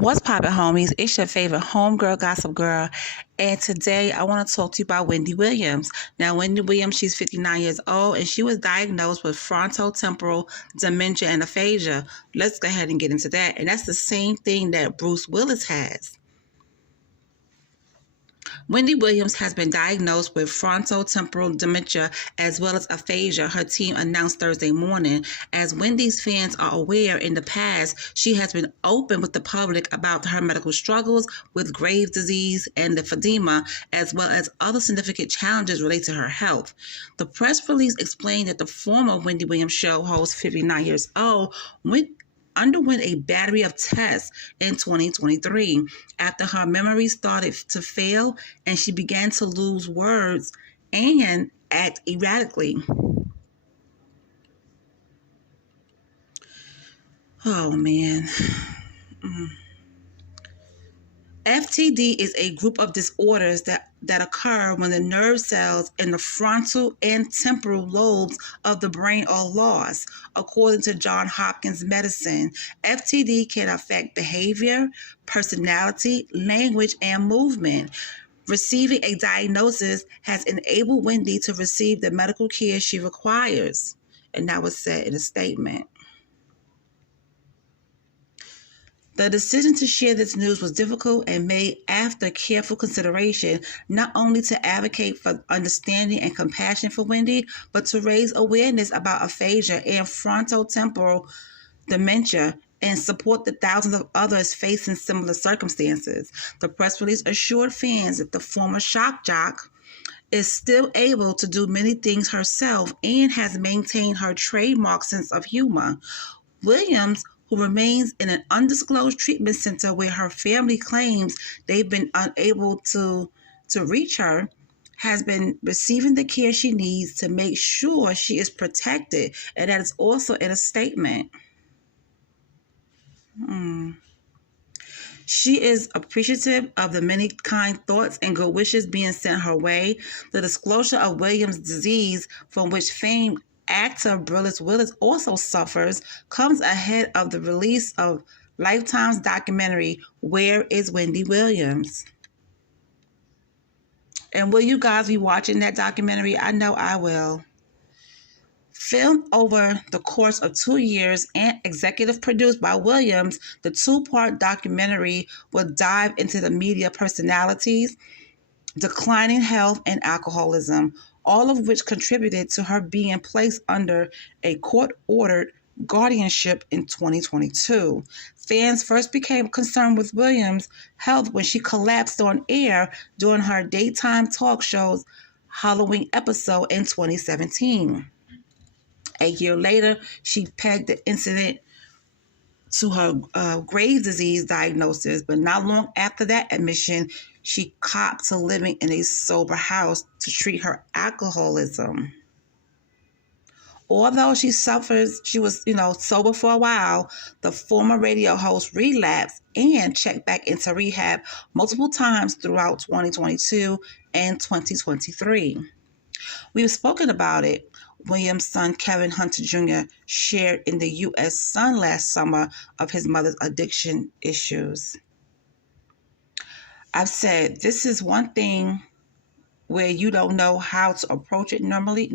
What's poppin', homies? It's your favorite homegirl, gossip girl, and today I want to talk to you about Wendy Williams. Now, Wendy Williams, she's 59 years old, and she was diagnosed with frontotemporal dementia and aphasia. Let's go ahead and get into that. And that's the same thing that Bruce Willis has. Wendy Williams has been diagnosed with frontotemporal dementia as well as aphasia, her team announced Thursday morning. As Wendy's fans are aware, in the past, she has been open with the public about her medical struggles with Graves' disease and lymphedema, as well as other significant challenges related to her health. The press release explained that the former Wendy Williams show host, 59 years old, underwent a battery of tests in 2023 after her memory started to fail and she began to lose words and act erratically. Oh, man. FTD is a group of disorders that occur when the nerve cells in the frontal and temporal lobes of the brain are lost. According to Johns Hopkins Medicine, FTD can affect behavior, personality, language, and movement. Receiving a diagnosis has enabled Wendy to receive the medical care she requires, and that was said in a statement. The decision to share this news was difficult and made after careful consideration, not only to advocate for understanding and compassion for Wendy, but to raise awareness about aphasia and frontotemporal dementia and support the thousands of others facing similar circumstances. The press release assured fans that the former shock jock is still able to do many things herself and has maintained her trademark sense of humor. Williams, who remains in an undisclosed treatment center where her family claims they've been unable to reach her, has been receiving the care she needs to make sure she is protected, and that is also in a statement. She is appreciative of the many kind thoughts and good wishes being sent her way. The disclosure of Williams' disease, from which famed actor Bruce Willis also suffers, comes ahead of the release of Lifetime's documentary, Where is Wendy Williams? And will you guys be watching that documentary? I know I will. Filmed over the course of 2 years and executive produced by Williams, the two-part documentary will dive into the media personalities, declining health, and alcoholism, all of which contributed to her being placed under a court-ordered guardianship in 2022. Fans first became concerned with Williams' health when she collapsed on air during her daytime talk show's Halloween episode in 2017. A year later, she pegged the incident to her Graves' disease diagnosis, but not long after that admission, she copped to living in a sober house to treat her alcoholism. Although she was, sober for a while, the former radio host relapsed and checked back into rehab multiple times throughout 2022 and 2023. We've spoken about it. Williams' son, Kevin Hunter Jr., shared in the U.S. Sun last summer of his mother's addiction issues. I've said this is one thing where you don't know how to approach it normally,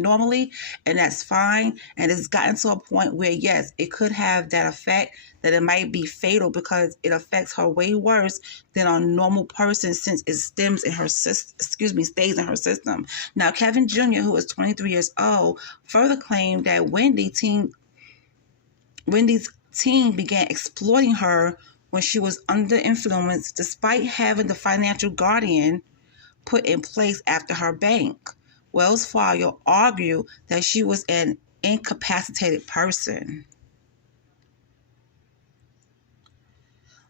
and that's fine. And it's gotten to a point where, yes, it could have that effect, that it might be fatal because it affects her way worse than a normal person since it stays in her system. Now, Kevin Jr., who is 23 years old, further claimed that Wendy's team began exploiting her when she was under influence, despite having the financial guardian put in place after her bank. Wells Fargo argued that she was an incapacitated person.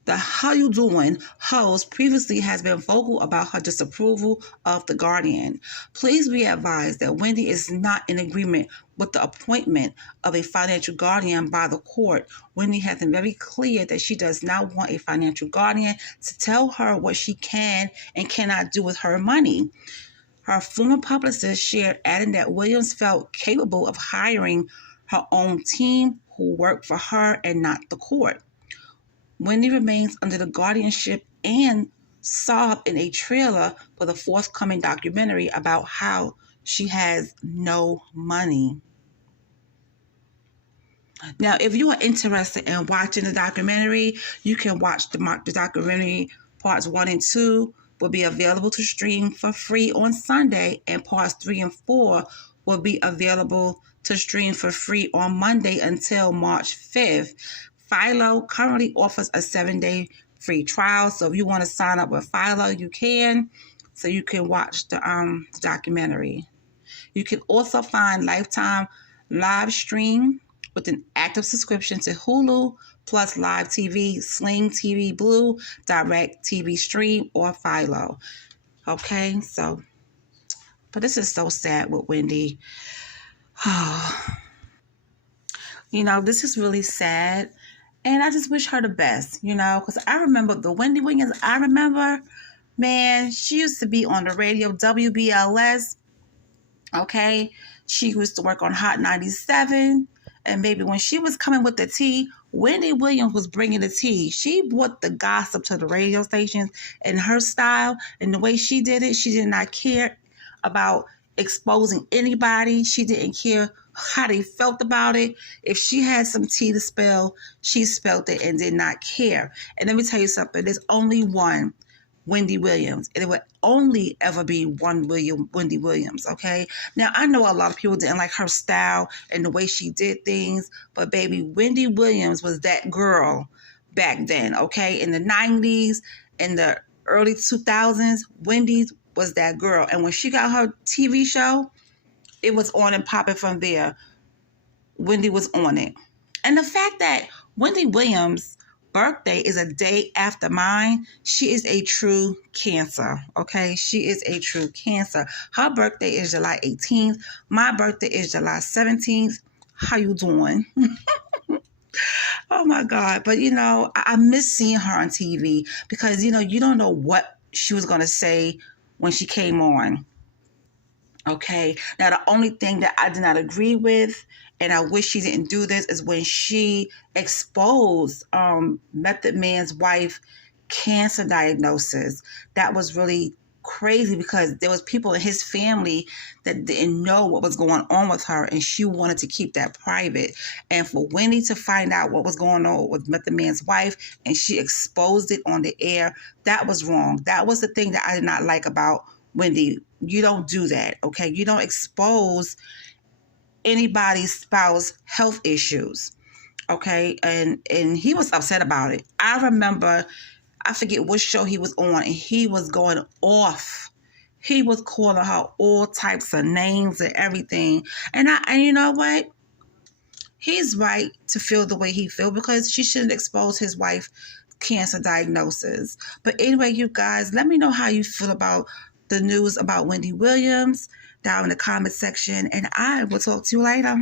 The How You Doing host previously has been vocal about her disapproval of the Guardian. Please be advised that Wendy is not in agreement with the appointment of a financial guardian by the court. Wendy has been very clear that she does not want a financial guardian to tell her what she can and cannot do with her money. Her former publicist shared, adding that Williams felt capable of hiring her own team who worked for her and not the court. Wendy remains under the guardianship and sob in a trailer for the forthcoming documentary about how she has no money. Now, if you are interested in watching the documentary, you can watch the documentary. Parts 1 and 2 will be available to stream for free on Sunday, and parts 3 and 4 will be available to stream for free on Monday until March 5th. Philo currently offers a 7-day free trial, so if you want to sign up with Philo, you can, so you can watch the documentary. You can also find Lifetime live stream with an active subscription to Hulu, plus Live TV, Sling TV Blue, Direct TV Stream, or Philo. Okay, so, but this is so sad with Wendy. You know, this is really sad. And I just wish her the best, you know, because I remember the Wendy Williams. I remember, man, she used to be on the radio, WBLS. Okay, she used to work on Hot 97, and maybe when she was coming with the tea, Wendy Williams was bringing the tea. She brought the gossip to the radio stations, and her style and the way she did it, she did not care about exposing anybody. She didn't care how they felt about it. If she had some tea to spill, she spilled it and did not care. And let me tell you something, there's only one Wendy Williams. It would only ever be one Wendy Williams, okay? Now, I know a lot of people didn't like her style and the way she did things, but baby, Wendy Williams was that girl back then, okay? In the 90s, in the early 2000s, Wendy was that girl. And when she got her TV show, it was on and popping from there. Wendy was on it. And the fact that Wendy Williams' birthday is a day after mine, she is a true Cancer, okay? She is a true Cancer. Her birthday is July 18th. My birthday is July 17th. How you doing? Oh my God. But, you know, I miss seeing her on TV because, you know, you don't know what she was going to say when she came on. Okay. Now, the only thing that I did not agree with, and I wish she didn't do this, is when she exposed Method Man's wife cancer diagnosis. That was really crazy because there was people in his family that didn't know what was going on with her, and she wanted to keep that private. And for Wendy to find out what was going on with Method Man's wife, and she exposed it on the air, that was wrong. That was the thing that I did not like about Wendy. You don't do that, okay? You don't expose anybody's spouse health issues, okay? And he was upset about it. I remember, I forget what show he was on, and he was going off. He was calling her all types of names and everything. And you know what? He's right to feel the way he feels because she shouldn't expose his wife cancer diagnosis. But anyway, you guys, let me know how you feel about the news about Wendy Williams down in the comment section, and I will talk to you later.